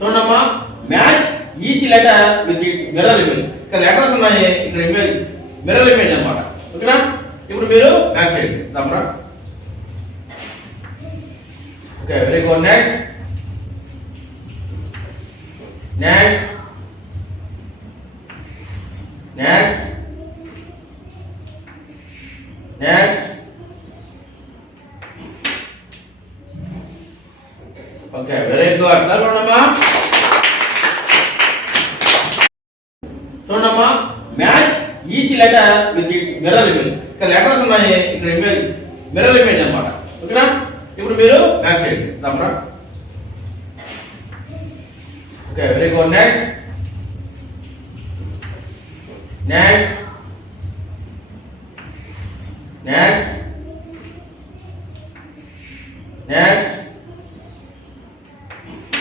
చూడమ్మా, match each letter with its mirror image. ఇక్కడ letters ఉన్నాయి, ఇక్కడ ఇమేజ్ మిర్రర్ ఇమేజ్ అన్నమాట. ఓకేనా? ఇప్పుడు మీరు మ్యాచ్ చేయండి తప్పరా. Okay, very good. Next next next next okay, very good. చూడమ్మా చూడమ్మా, match each letter with its mirror image. ఇక్కడ లెటర్స్ ఉన్నాయి, ఇక్కడ ఇమేజ్ మిర్రర్ ఇమేజ్ అన్నమాట. ఓకేనా? ఇప్పుడు మీరు మ్యాచ్ చేయండి తప్పరా. Okay, very good. Next next